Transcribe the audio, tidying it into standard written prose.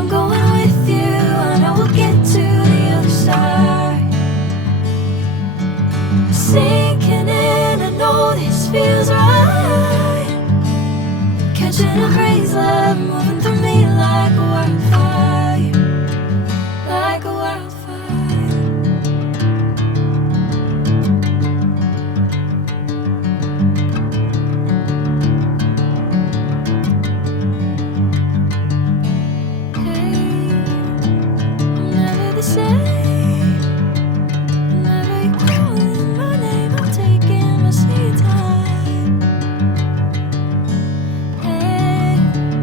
I'm going with you, I know we'll get to the other side. Sinking in, I know this feels right. Catching a crazy love moving through me like a wildfire, like a wildfire. Hey, I'm never the same, never equal.